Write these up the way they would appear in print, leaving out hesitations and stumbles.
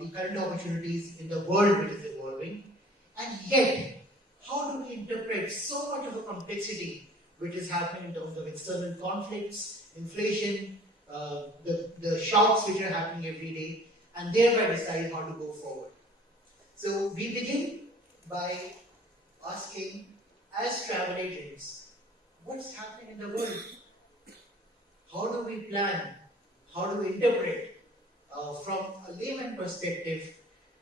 the current opportunities in the world which is evolving, and yet, how do we interpret so much of the complexity which is happening in terms of external conflicts, inflation, the shocks which are happening every day, and thereby decide how to go forward. So we begin by asking, as travel agents, what's happening in the world? How do we plan? How do we interpret from a layman perspective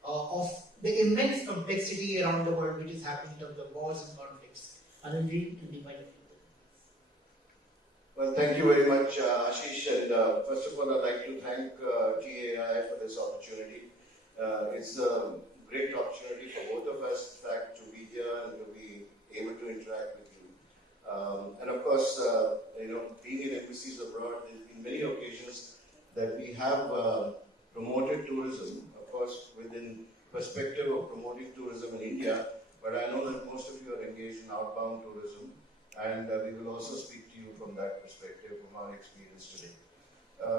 of the immense complexity around the world which is happening in terms of wars and conflicts? Anil and Deepa. Well, thank you very much, Ashish. And first of all, I'd like to thank TAAI for this opportunity. It's a great opportunity for both of us, in fact, to be here and to be able to interact with you. And of course, being in embassies abroad, there's been many occasions that we have promoted tourism, of course, within perspective of promoting tourism in India. But I know that most of you are engaged in outbound tourism, and we will also speak to you from that perspective, from our experience today.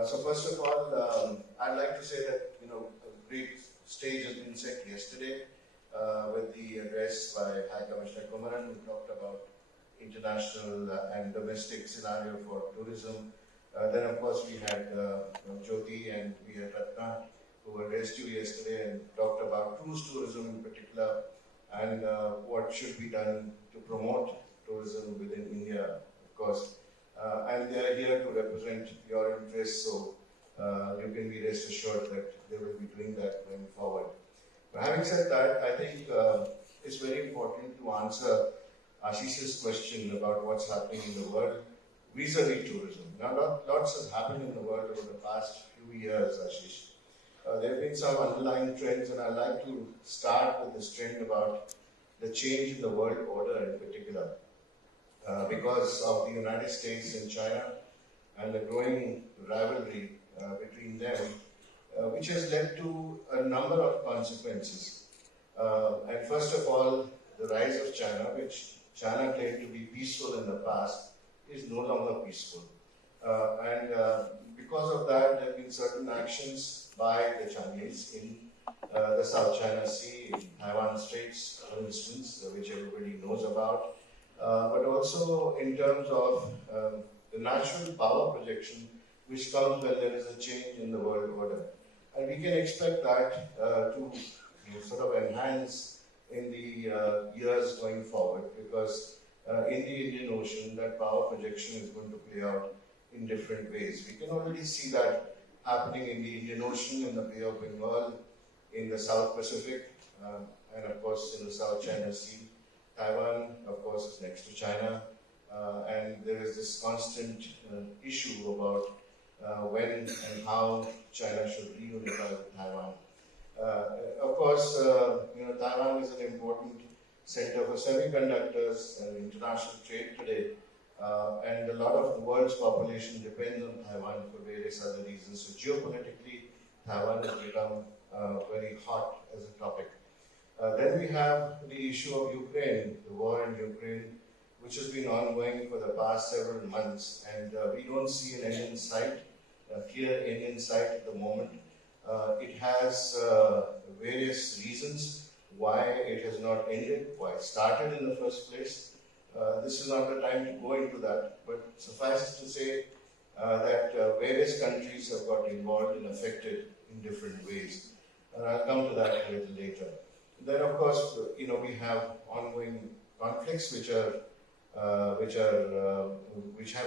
So first of all, I'd like to say that a great stage has been set yesterday with the address by High Commissioner Gopalan, who talked about international and domestic scenario for tourism. Then of course we had Jyoti and we had Ratna, who addressed you yesterday and talked about cruise tourism in particular and what should be done to promote tourism within India, of course. And they are here to represent your interests, so you can be rest assured that they will be doing that going forward. But having said that, I think it's very important to answer Ashish's question about what's happening in the world vis-a-vis tourism. Now, lots has happened in the world over the past few years, Ashish. There have been some underlying trends, and I'd like to start with this trend about the change in the world order in particular. Because of the United States and China and the growing rivalry between them, which has led to a number of consequences. And first of all, the rise of China, which China claimed to be peaceful in the past, is no longer peaceful. And because of that, there have been certain actions by the Chinese in the South China Sea, in Taiwan Straits, for instance, which everybody knows about. But also in terms of the natural power projection which comes when there is a change in the world order. And we can expect that to sort of enhance in the years going forward, because in the Indian Ocean that power projection is going to play out in different ways. We can already see that happening in the Indian Ocean, in the Bay of Bengal, in the South Pacific, and of course in the South China Sea. Taiwan, of course, is next to China, and there is this constant issue about when and how China should reunify with Taiwan. Of course, Taiwan is an important center for semiconductors and international trade today, and a lot of the world's population depends on Taiwan for various other reasons. So geopolitically, Taiwan has become very hot as a topic. Then we have the issue of Ukraine, the war in Ukraine, which has been ongoing for the past several months, and we don't see an end in sight, a clear end in sight at the moment. It has various reasons why it has not ended, why it started in the first place. This is not the time to go into that, but suffice it to say that various countries have got involved and affected in different ways. And I'll come to that a little later. Then, of course, we have ongoing conflicts which have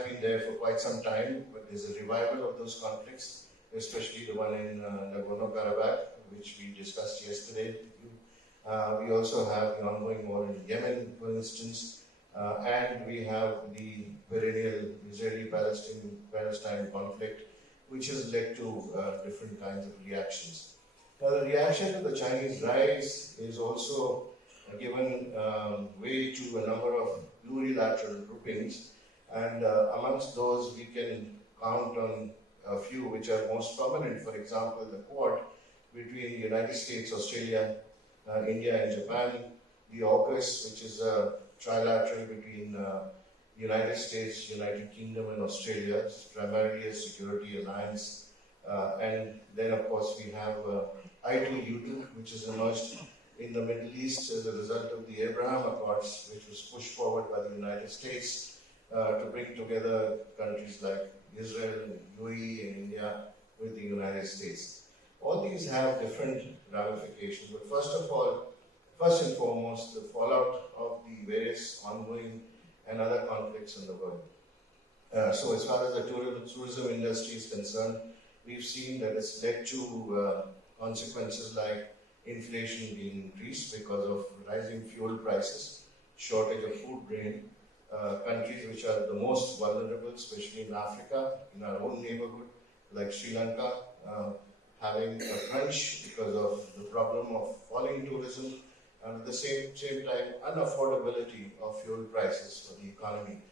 been there for quite some time, but there's a revival of those conflicts, especially the one in Nagorno-Karabakh, which we discussed yesterday. We also have the ongoing war in Yemen, for instance, and we have the perennial Israeli-Palestine conflict, which has led to different kinds of reactions. Now, the reaction to the Chinese rise is also given way to a number of plurilateral groupings, and amongst those we can count on a few which are most prominent. For example, the Quad between the United States, Australia, India and Japan, the AUKUS, which is a trilateral between United States, United Kingdom and Australia. It's primarily a security alliance. And then of course we have I2U2, which has emerged in the Middle East as a result of the Abraham Accords, which was pushed forward by the United States to bring together countries like Israel, and UAE, and India with the United States. All these have different ramifications, but first and foremost, the fallout of the various ongoing and other conflicts in the world. So as far as the tourism industry is concerned, we've seen that it's led to consequences like inflation being increased because of rising fuel prices, shortage of food grain, countries which are the most vulnerable, especially in Africa, in our own neighborhood, like Sri Lanka, having a crunch because of the problem of falling tourism, and at the same time, unaffordability of fuel prices for the economy.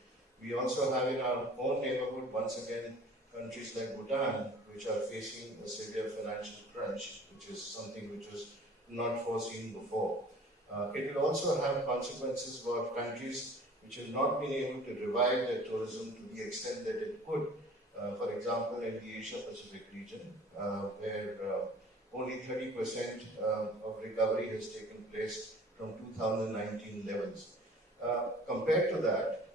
We also have in our own neighborhood, once again, countries like Bhutan, which are facing a severe financial crunch, which is something which was not foreseen before. It will also have consequences for countries which have not been able to revive their tourism to the extent that it could. For example, in the Asia Pacific region, where only 30% of recovery has taken place from 2019 levels. Compared to that,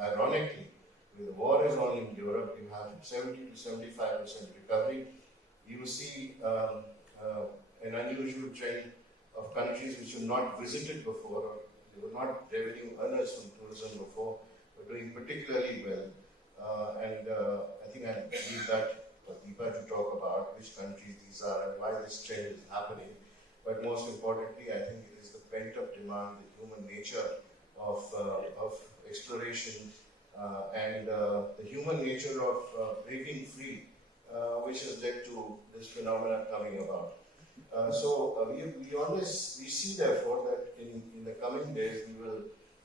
ironically, with the war is on in Europe, you have 70 to 75% recovery. You will see an unusual trend of countries which were not visited before, or they were not revenue earners from tourism before, were doing particularly well. I think I leave that for Deepa to talk about which countries these are and why this trend is happening. But most importantly, I think it is the pent-up demand, the human nature of exploration and the human nature of breaking free, which has led to this phenomenon coming about. We see therefore that in the coming days we will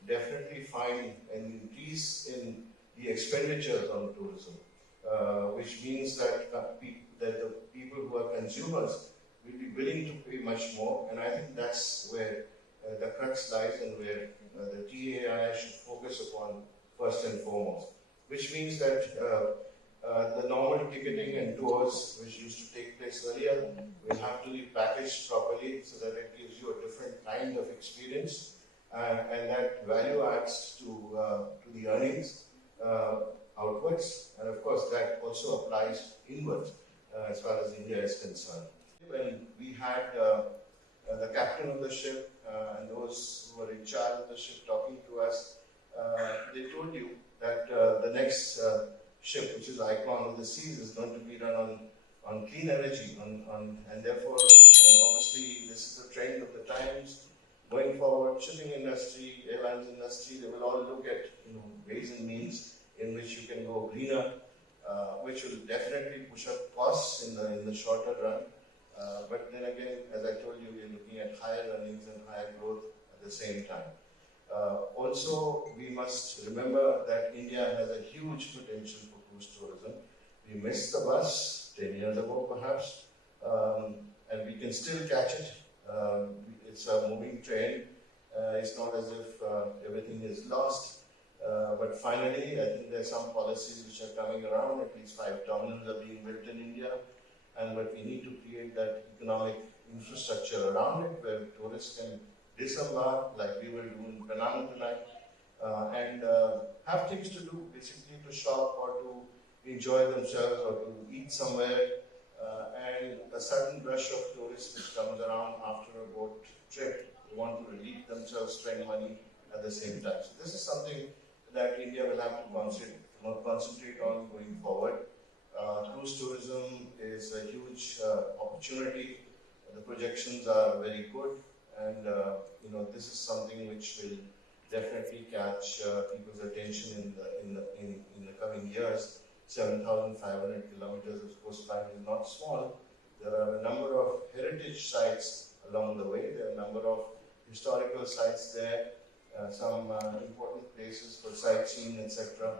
definitely find an increase in the expenditures on tourism, which means that the people who are consumers will be willing to pay much more, and I think that's where the crux lies and where the TAAI should focus upon first and foremost, which means that the normal ticketing and tours which used to take place earlier will have to be packaged properly so that it gives you a different kind of experience and that value adds to the earnings outwards, and of course that also applies inwards as far as India is concerned. When we had the captain of the ship and those who were in charge of the ship talking to us, they told you that the next ship, which is Icon of the Seas, is going to be run on clean energy, and therefore, obviously, this is the trend of the times. Going forward, shipping industry, airlines industry, they will all look at ways and means in which you can go greener, which will definitely push up costs in the shorter run. But then again, as I told you, we are looking at higher earnings and higher growth at the same time. Also, we must remember that India has a huge potential for cruise tourism. We missed the bus 10 years ago, perhaps, and we can still catch it. It's a moving train. It's not as if everything is lost. But finally, I think there are some policies which are coming around. At least 5 terminals are being built in India. But we need to create that economic infrastructure around it where tourists can disembark, like we will do in Penang tonight, and have things to do, basically to shop or to enjoy themselves or to eat somewhere. And a sudden rush of tourists which comes around after a boat trip, they want to relieve themselves, spend money at the same time. So this is something that India will have to concentrate on going forward. Cruise tourism is a huge opportunity. The projections are very good, and this is something which will definitely catch people's attention in the coming years. 7,500 kilometers of coastline is not small. There are a number of heritage sites along the way. There are a number of historical sites there, some important places for sightseeing, etc.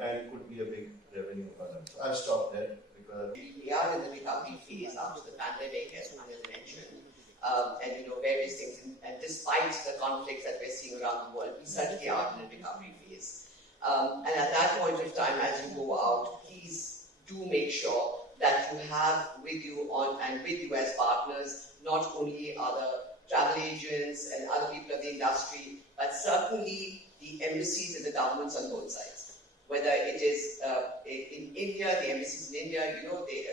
And could be a big revenue earner. So I'll stop there because we are in the recovery phase after the pandemic, as Anil mentioned, and various things. And despite the conflicts that we're seeing around the world, we certainly are in a recovery phase. And at that point of time, as you go out, please do make sure that you have with you and with you as partners, not only other travel agents and other people of the industry, but certainly the embassies and the governments on both sides. Whether it is in India, the embassies in India,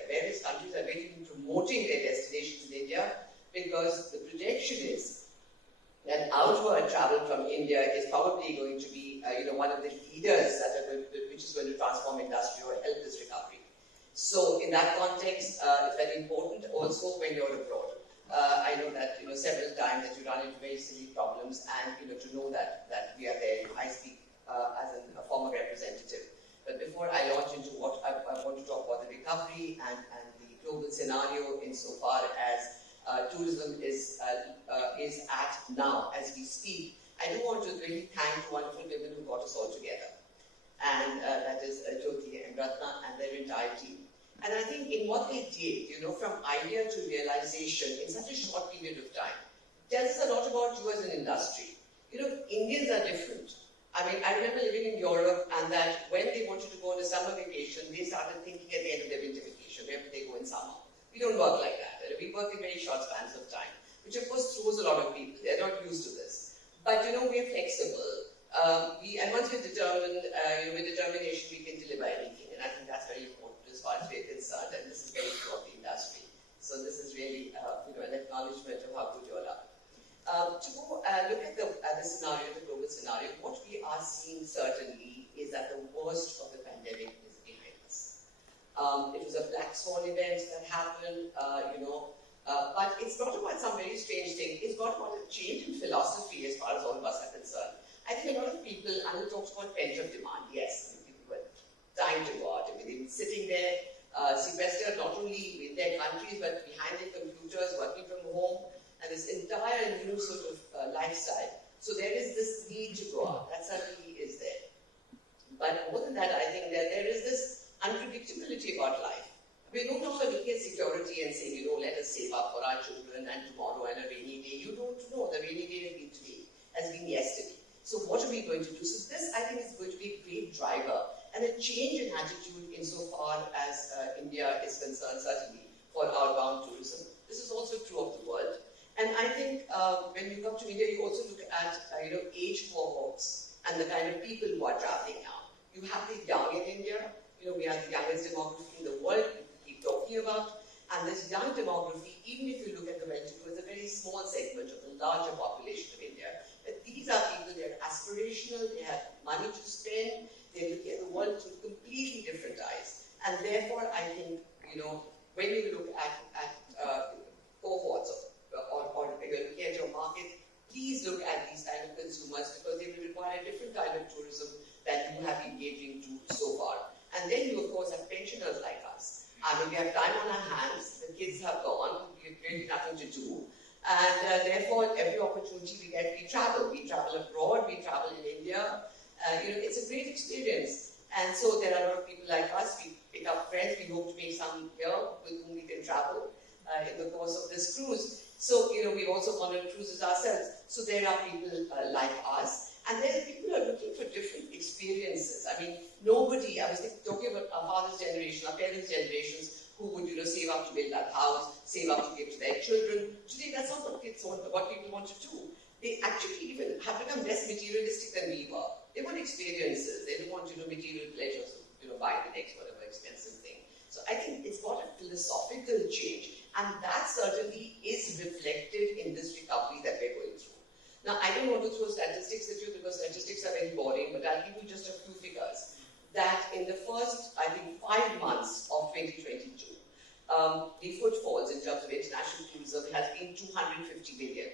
various countries are really promoting their destinations in India, because the projection is that outward travel from India is probably going to be one of the leaders which is going to transform industry or help this recovery. So in that context, it's very important also when you're abroad. I know that several times that you run into very silly problems, and to know that we are there. I speak as a former representative. But before I launch into what I want to talk about the recovery and the global scenario insofar as tourism is at now as we speak, I do want to really thank the wonderful women who got us all together, and that is Jyoti and Ratna and their entire team. And I think in what they did, from idea to realization in such a short period of time, tells us a lot about you as an industry. Indians are different. I mean, I remember living in Europe, and that when they wanted to go on a summer vacation, they started thinking at the end of their winter vacation, where would they go in summer? We don't work like that. We work in very short spans of time, which of course throws a lot of people. They're not used to this. But we're flexible. And once we're determined, with determination, we can deliver anything. And I think that's very important as far as we're concerned. And this is very true of the industry. So this is really, an acknowledgement of how good you all are. To go look at the scenario, the global scenario, what we are seeing certainly is that the worst of the pandemic is behind us. It was a black swan event that happened, but it's not about some very strange thing. It's not about a change in philosophy as far as all of us are concerned. I think a lot of people, Anil talks about pent-up demand. Yes, people were dying to go out. I mean, they've been sitting there, sequestered not only in their countries, but behind their computers, working from home, and this entire new sort of lifestyle. So there is this need to go out. That certainly is there. But more than that, I think that there is this unpredictability about life. We're no longer looking at security and saying, let us save up for our children and tomorrow and a rainy day. You don't know. The rainy day has been today, has been yesterday. So what are we going to do? So this, I think, is going to be a great driver and a change in attitude insofar as India is concerned, certainly, for outbound tourism. This is also true of the world. And I think when you come to India, you also look at age cohorts and the kind of people who are traveling now. You have the young in India. We are the youngest demography in the world. People keep talking about. And this young demography, even if you look at the well-to-do, is a very small segment of the larger population of India. But these are people, they're aspirational, they have money to spend, they're looking at the world through completely different eyes. And therefore, I think, when you look at cohorts or you're looking at your market, please look at these kind of consumers, because they will require a different kind of tourism that you have been engaging to so far. And then you, of course, have pensioners like us. I mean, we have time on our hands, the kids have gone, we have really nothing to do. And therefore, every opportunity we get, we travel. We travel abroad, we travel in India. It's a great experience. And so there are a lot of people like us, we pick up friends, we hope to make some here with whom we can travel in the course of this cruise. So, we've also gone on cruises ourselves. So there are people like us. And then people are looking for different experiences. I mean, nobody, I was talking about our father's generation, our parents' generations, who would, save up to build that house, save up to give to their children. Today, that's not what people want to do. They actually even have become less materialistic than we were. They want experiences. They don't want, material pleasures, buying the next whatever expensive thing. So I think it's got a philosophical change. And that certainly is reflected in this recovery that we're going through. Now, I don't want to throw statistics at you because statistics are very boring, but I'll give you just a few figures. That in the first, 5 months of 2022, the footfalls in terms of international tourism has been 250 million.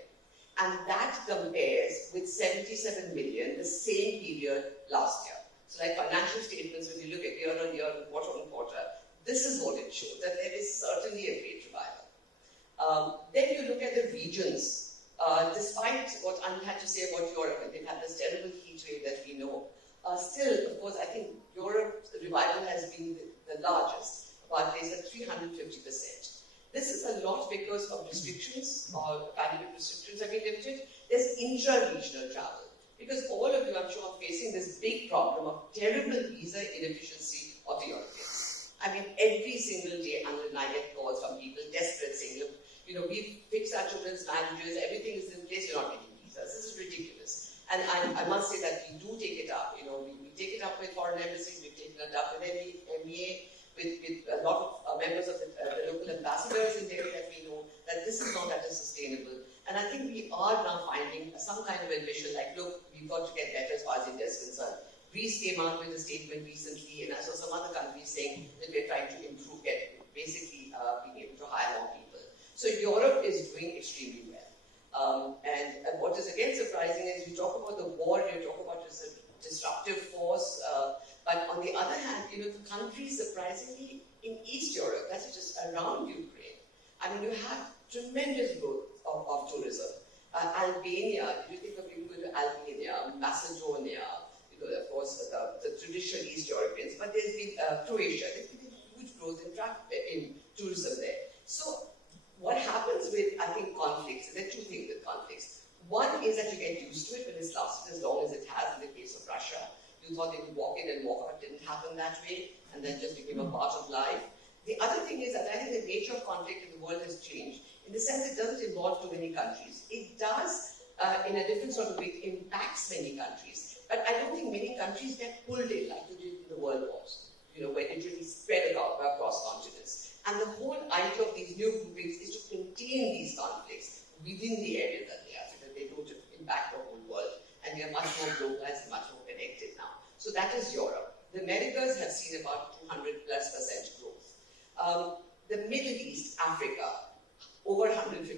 And that compares with 77 million the same period last year. So like financial statements, when you look at year on year, quarter on quarter, this is what it shows, that there is certainly a great revival. Then you look at the regions. Despite what Anil had to say about Europe, and they've had this terrible heat wave that we know, still, of course, I think Europe's revival has been the largest, but there's a 350%. This is a lot because of restrictions, or pandemic restrictions have been lifted. There's intra-regional travel, because all of you, I'm sure, are facing this big problem of terrible visa inefficiency of the Europeans. I mean, every single day, Anil and I get calls from people desperate saying, look, we've fixed our children's marriages, everything is in place, you're not getting visas. This is ridiculous. And I must say that we do take it up. We take it up with foreign embassies, we've taken it up with MEA, with a lot of members of the local ambassadors in Delhi that we know that this is not that sustainable. And I think we are now finding some kind of admission like, look, we've got to get better as far as India is concerned. Greece came out with a statement recently, and I saw some other countries saying that we're trying to improve, basically being able to hire more people. So Europe is doing extremely well. And what is again surprising is you talk about the war, you talk about this disruptive force, but on the other hand, the countries surprisingly in East Europe, that's just around Ukraine. I mean, you have tremendous growth of tourism. Albania, if you think of people to Albania, Macedonia, of course, the traditional East Europeans, but there's been Croatia, there's been a huge growth in tourism there. So what happens with, I think, conflicts, there are two things with conflicts. One is that you get used to it when it's lasted as long as it has in the case of Russia. You thought they would walk in and walk out, it didn't happen that way, and then just became a part of life. The other thing is that I think the nature of conflict in the world has changed. In the sense it doesn't involve too many countries. It does, in a different sort of way, impacts many countries. But I don't think many countries get pulled in like they did in the world wars, where it really spread across continents. And the whole idea of these new groupings is to contain these conflicts within the area that they are, so that they don't impact the whole world. And we are much more globalized and much more connected now. So that is Europe. The Americas have seen about 200+% growth. The Middle East, Africa, over 150%.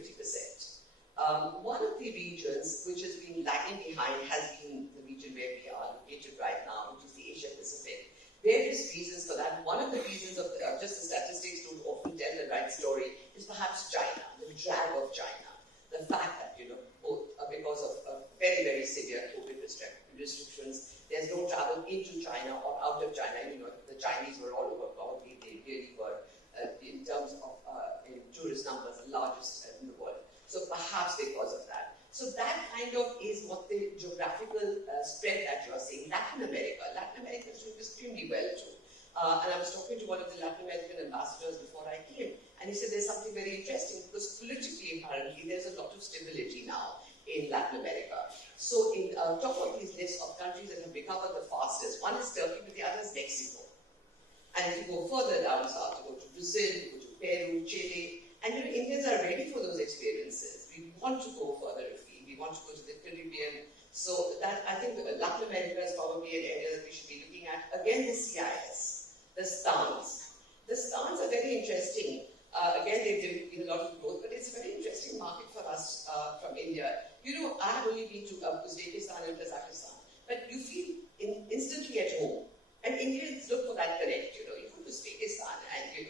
One of the regions which has been lagging behind has been the region where we are located right now, which is the Asia Pacific. Various reasons for that. One of the reasons of just the statistics don't often tell the right story is perhaps China, the drag of China. The fact that, both because of very, very severe COVID restrictions, there's no travel into China or out of China. The Chinese were all over, probably they really were, in terms of in tourist numbers, the largest in the world. So perhaps because of that. So that kind of is what the geographical spread that you are seeing. Latin America is doing extremely well too. And I was talking to one of the Latin American ambassadors before I came, and he said there's something very interesting because politically, apparently, there's a lot of stability now in Latin America. So in top of these lists of countries that have recovered the fastest, one is Turkey, but the other is Mexico. And if you go further down south, you go to Brazil, you go to Peru, Chile, and Indians are ready for those experiences. We want to go further afield. We want to go to the Caribbean. So that I think Latin America is probably an area that we should be looking at. Again, the CIS, the stans. The stans are very interesting. Again, they've been a lot of growth, but it's a very interesting market for us from India. I have only been to Uzbekistan and Kazakhstan, but you feel instantly at home. And Indians look for that connect. You go to Uzbekistan, and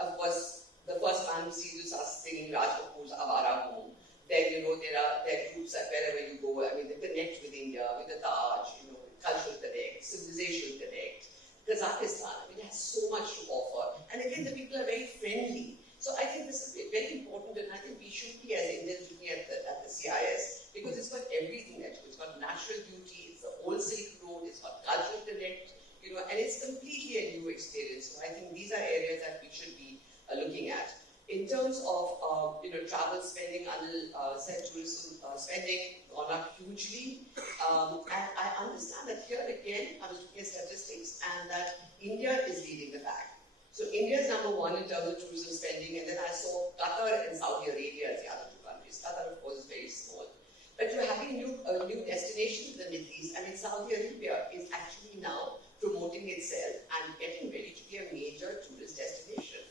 of course, the first man who sees you starts singing Raj Kapoor's Avara Home. Then, there are groups that wherever you go, I mean, they connect with India, with the Taj, cultural connect, civilizational connect. Kazakhstan, it has so much to offer. And again, the people are very friendly. So I think this is very important, and I think we should be, as Indians, looking at the CIS, because it's got everything at it. It's got natural beauty, it's the old Silk Road, it's got cultural connect, and it's completely a new experience. So I think these are areas that we should be looking at. In terms of travel spending, Anil said tourism spending gone up hugely. And I understand that here again, I was looking at statistics, and that India is leading the pack. So India is number one in terms of tourism spending, and then I saw Qatar and Saudi Arabia as the other two countries. Qatar, of course, is very small. But you're having new destinations in the Middle East. I mean, Saudi Arabia is actually now promoting itself and getting ready to be a major tourist destination.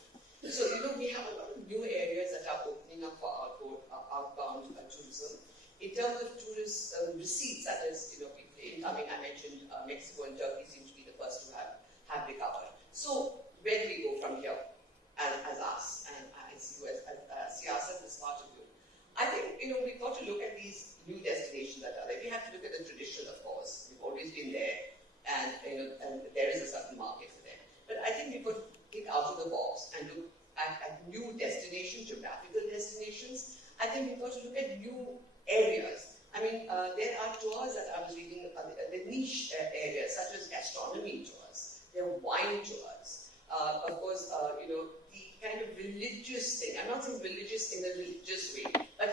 So, we have a lot of new areas that are opening up for outbound tourism. In terms of tourist receipts, that is, people incoming, I mentioned Mexico and Turkey seem to be the first to have recovered. So, where do we go from here as us? And I see you as CIS as part of you. I think, we've got to look at these new destinations that are there. We have to look at the traditional, of course. We've always been there, and there is a certain market for them. But I think we could think out of the box and look at new destinations, geographical destinations. I think we've got to look at new areas. I mean, there are tours that I was reading, the niche areas, such as gastronomy tours, there are wine tours. of course, the kind of religious thing. I'm not saying religious in a religious way, but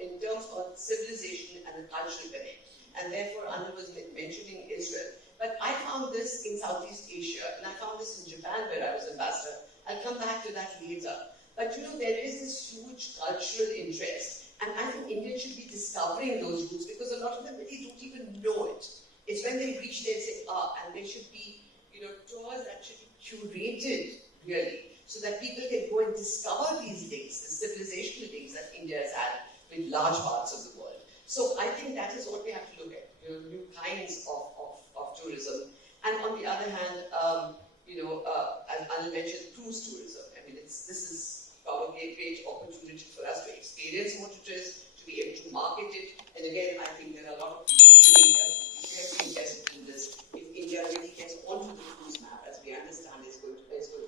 in terms of civilization and the cultural connect. And therefore, Anil was mentioning Israel. But I found this in Southeast Asia, and I found this in Japan where I was ambassador. I'll come back to that later. But there is this huge cultural interest. And I think India should be discovering those roots because a lot of them really don't even know it. It's when they reach there and say, and there should be, tours that should be curated, really, so that people can go and discover these links, the civilizational links that India has had with large parts of the world. So I think that is what we have to look at, new kinds of tourism. And on the other hand, as Anil mentioned, cruise tourism. I mean, this is probably a great opportunity for us to experience what it is, to be able to market it. And again, I think there are a lot of people in India who are interested in this. If India really gets onto the cruise map, as we understand is going to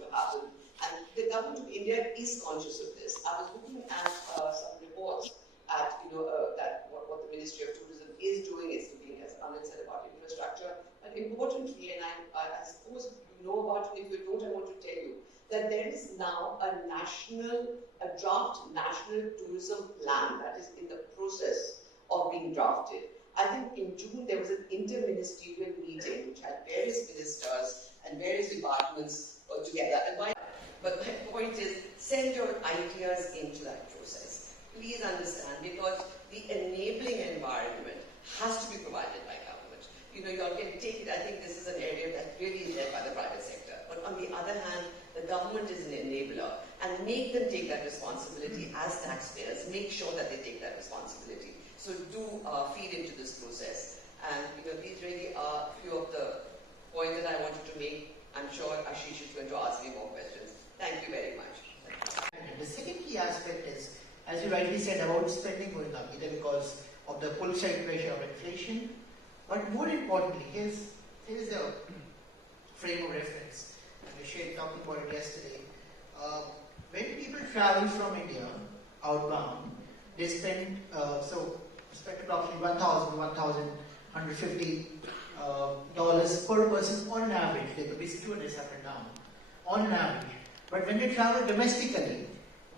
happen. And the government of India is conscious of this. I was looking at some reports at what the Ministry of Tourism is doing. It's looking, as Anil said, about infrastructure. But importantly, and I suppose you know about it, if you don't, I want to tell you that there is now a draft national tourism plan that is in the process of being drafted. I think in June there was an interministerial meeting which had various ministers and various departments together. But my point is, send your ideas into that process. Please understand, because the enabling environment has to be provided by government. You all can take it. I think this is an area that really is led by the private sector. But on the other hand, the government is an enabler, and make them take that responsibility as taxpayers. Make sure that they take that responsibility. So do feed into this process. And these really are a few of the points that I wanted to make. I'm sure Ashish is going to ask me more questions. Thank you very much. The second key aspect is, as you rightly said, about spending going up, either because of the pull side pressure of inflation, but more importantly, here's the frame of reference. And we shared talking about it yesterday. When people travel from India outbound, they spend approximately $1,150 per person on an average. They could be situated up and down on an average. But when they travel domestically,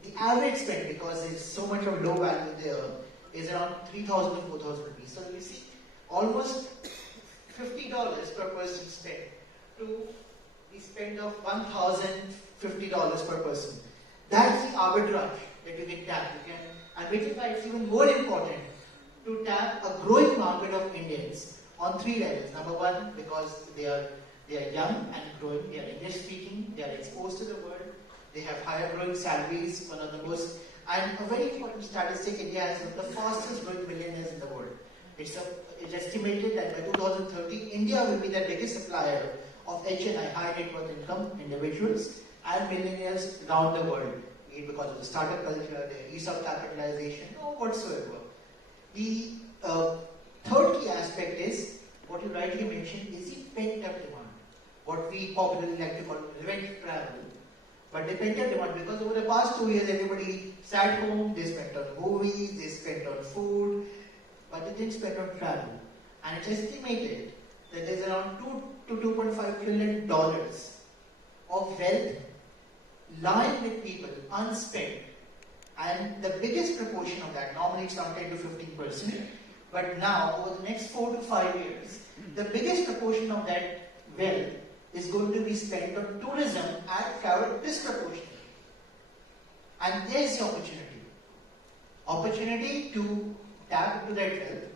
the average spend, because there's so much of low value there, is around 3,000 to 4,000 rupees. So you see, almost $50 per person spent to the spend of $1,050 per person. That's the arbitrage that you can tap. And which is why it's even more important to tap a growing market of Indians on three levels. Number one, because they are young and growing, they are English speaking, they are exposed to the world, they have higher growing salaries, one of the most, and a very important statistic, India has one of the fastest growing millionaires in the world. It's estimated that by 2030, India will be the biggest supplier of HNI, high net worth income individuals, and millionaires around the world, because of the startup culture, the ease of capitalization, or whatsoever. The third key aspect is, what you rightly mentioned, is the pent-up demand. What we popularly like to call revenge travel. But the pent-up demand, because over the past 2 years, everybody sat home, they spent on movies, they spent on food, but they didn't spend on travel. And it's estimated that there's around $2 to $2.5 trillion of wealth lying with people unspent. And the biggest proportion of that, normally it's around 10 to 15%, but now over the next 4 to 5 years, the biggest proportion of that wealth is going to be spent on tourism and travel disproportionately. And there's the opportunity. Opportunity to tap into that wealth,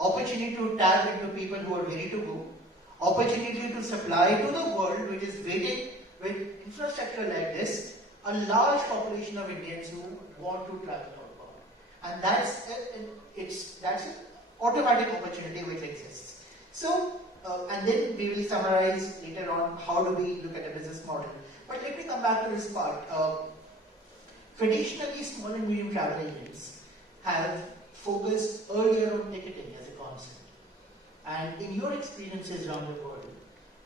opportunity to tap into people who are ready to go, opportunity to supply to the world which is waiting with infrastructure like this, a large population of Indians who want to travel outbound. And that's an automatic opportunity which exists. So, and then we will summarize later on how do we look at a business model. But let me come back to this part. Traditionally, small and medium travel agents have focused earlier on ticketing as a concept. And in your experiences around the world,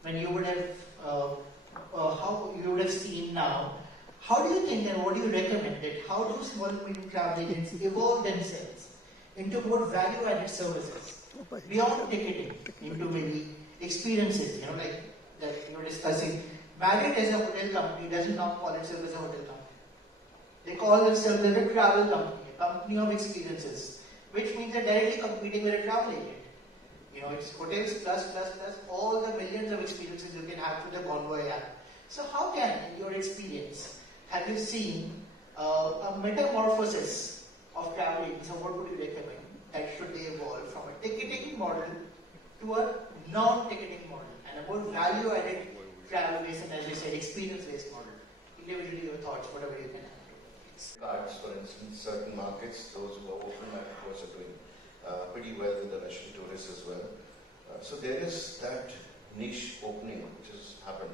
when you would have, how you would have seen now, how do you think and what do you recommend that how do small and medium travel agents evolve themselves into more value-added services beyond ticketing, into maybe experiences, like that you were discussing, Marriott as a hotel company doesn't now call itself as a hotel company. They call themselves as a travel company, a company of experiences, which means they're directly competing with a travel agent. It's hotels plus all the millions of experiences you can have through the Wadhwa app. So how can, in your experience, have you seen a metamorphosis of travel agents? So what would you recommend that should they evolve from a ticketing model to a non-ticketing model and a more value-added travel-based and, as you said, experience-based model? Individually, your thoughts, whatever you can add. Cards, for instance, certain markets, those who are open, of course, are doing pretty well with the Russian tourists as well. So there is that niche opening which has happened.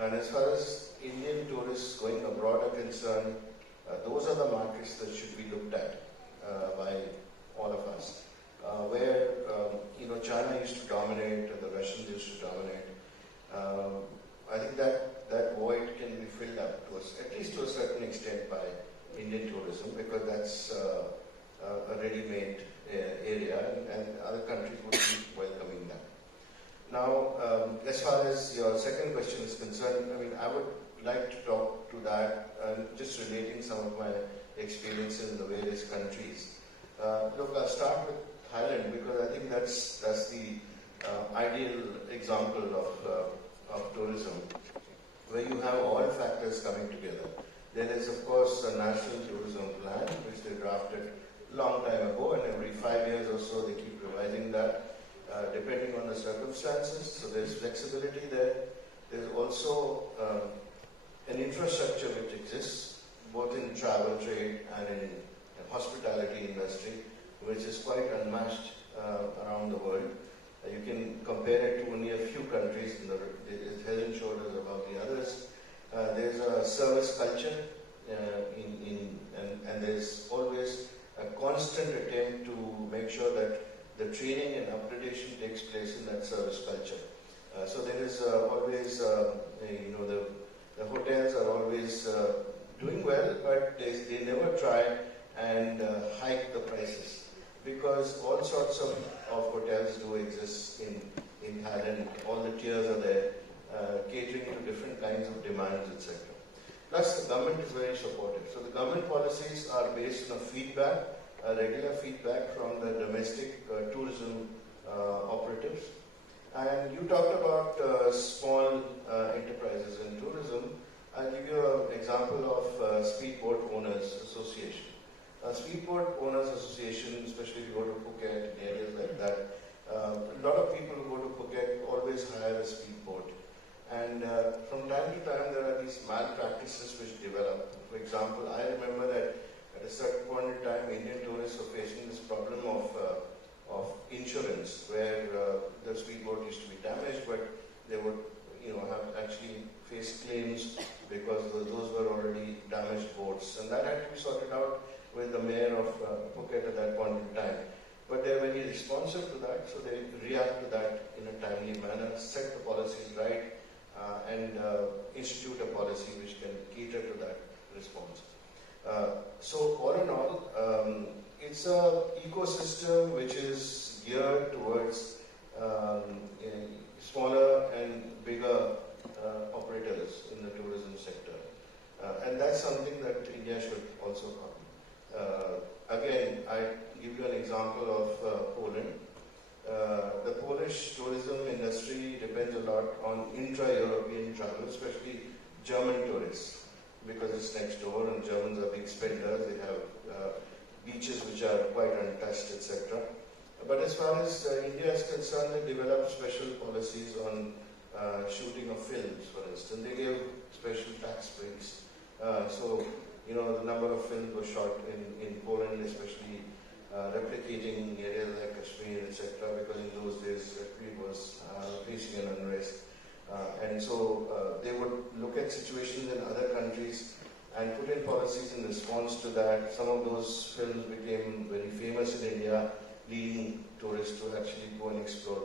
And as far as Indian tourists going abroad are concerned, those are the markets that should be looked at by all of us. Where China used to dominate, or the Russians used to dominate. I think that void can be filled up to us, at least to a certain extent, by Indian tourism, because that's a ready-made area, and other countries would be welcoming that. Now, as far as your second question is concerned, I would like to talk to that and just relating some of my experiences in the various countries. Look, I'll start with Thailand because I think that's the ideal example of tourism, where you have all factors coming together. There is, of course, a national tourism plan, which they drafted a long time ago, and every 5 years or so they keep revising that, depending on the circumstances. So there's flexibility there. There's also an infrastructure which exists, both in travel trade and in hospitality industry, which is quite unmatched around the world. You can compare it to only a few countries, it's head and shoulders above the others. There's a service culture, and there's always a constant attempt to make sure that the training and upgradation takes place in that service culture. So there is always, the hotels are always doing well, but they never try and hike the prices, because all sorts of hotels do exist in Thailand. All the tiers are there, catering to different kinds of demands, etc. Plus, the government is very supportive. So the government policies are based on regular feedback from the domestic tourism operatives. And you talked about small enterprises in tourism. I'll give you an example of Speedboat Owners Association. Speedboat Owners Association, especially if you go to Phuket and areas like that, a lot of people who go to Phuket always hire a speedboat. And from time to time there are these malpractices which develop. For example, I remember that at a certain point in time Indian tourists were facing this problem of insurance, where the speedboat used to be damaged, but they would have actually faced claims because those were already damaged boats. And that had to be sorted out with the mayor of Phuket at that point in time. But they're very responsive to that, so they react to that in a timely manner, set the policies right, and institute a policy which can cater to that response. So all in all, it's an ecosystem which is geared towards smaller and bigger operators in the tourism sector. And that's something that India should also copy. Again, I give you an example of Poland. The Polish tourism industry depends a lot on intra-European travel, especially German tourists, because it's next door and Germans are big spenders. They have beaches which are quite untouched, etc. But as far as India is concerned, they developed special policies on shooting of films, for instance. They gave special tax breaks. So, the number of films were shot in Poland, especially replicating areas like Kashmir, etc., because in those days it was facing an unrest. And so they would look at situations in other countries and put in policies in response to that. Some of those films became very famous in India, leading tourists to actually go and explore.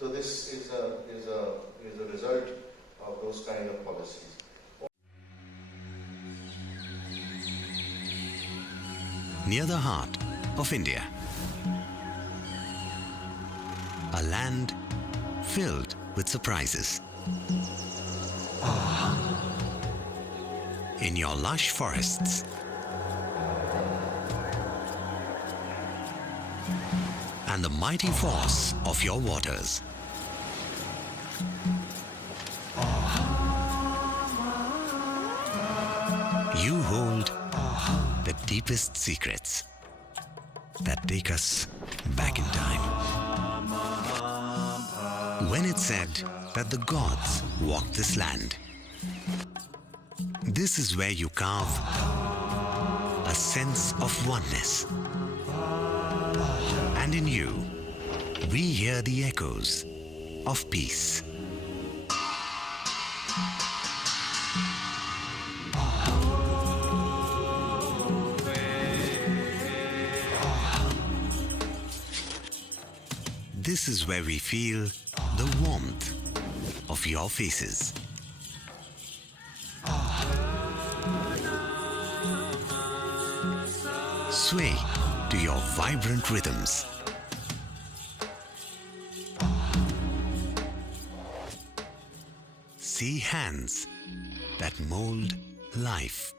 So this is a result of those kind of policies. Near the heart of India, a land filled with surprises. In your lush forests and the mighty force of your waters. You hold the deepest secrets that take us back in time. When it's said that the gods walk this land, this is where you carve a sense of oneness. And in you, we hear the echoes of peace. This is where we feel the warmth of your faces. Sway to your vibrant rhythms. See hands that mold life.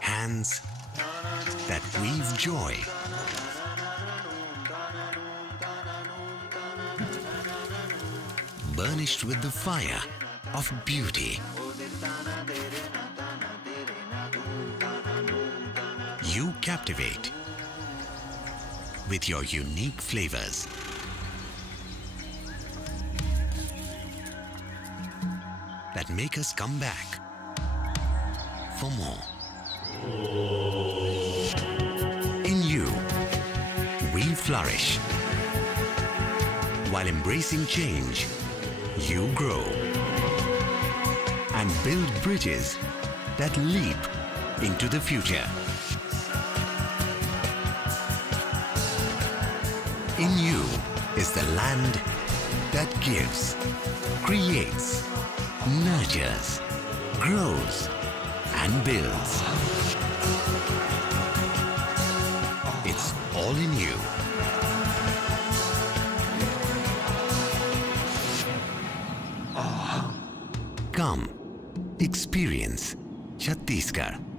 Hands that weave joy. Burnished with the fire of beauty. You captivate with your unique flavors. That make us come back for more. In you, we flourish. While embracing change, you grow and build bridges that leap into the future. In you is the land that gives, creates, nurtures, grows, and builds. It's all in you. Come, experience Chhattisgarh.